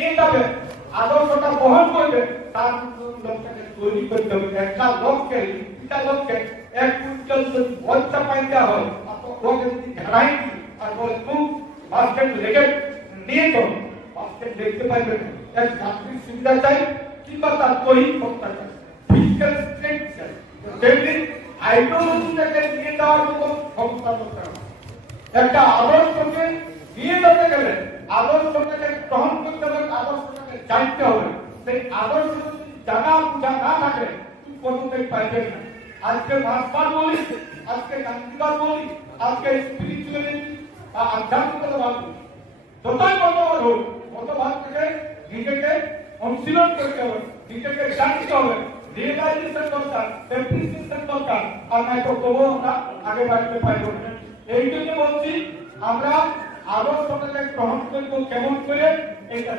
নিয়ে আদর্শটা বহন করবে, তার লোকটাকে তৈরি করতে হবে। একটা লোককে দুটা লোককে, এক কুইন্টাল যদি বলটা পাই দেওয়া হয় আর তো যদি ঘেরাই আর বলে তুই বাস্কেট লেগে নিয়ে তো বাস্কেট দেখতে পাইবে, এক যাত্রীর সুবিধা চাই, কিংবা তার তৈরি ক্ষমতা চাই। ফিজিক্যাল স্ট্রেংথ চাই। তেমনি আইডিওলজিটাকে নিয়ে যাওয়ার মতো ক্ষমতা দরকার। একটা গেলে আদর্শটাকে গ্রহণ করতে হবে আদর্শটাকে জানতে হবে। সেই আদর্শ জানা, বুঝা না থাকে, তুই কোনোটাই পাইবেন না। আজকে মার্ক্সবাদ বলি, আজকে গান্ধীবাদ বলি, আজকে স্পিরিচুয়ালিটি বা আধ্যাত্মিকতাবাদ বলি। যতই মতবাদ হোক মতবাদ থেকে নিজেকে অনুশীলন করতে হবে, নিজেকে জানতে হবে। রিয়েলাইজেশন দরকার অ্যাপ্রিসিয়েশন দরকার। আর নাই তো তবু আমরা আগে বাড়তে পারব এই জন্য বলছি, আমরা আদর্শটাকে গ্রহণ করব কেমন করে? এটা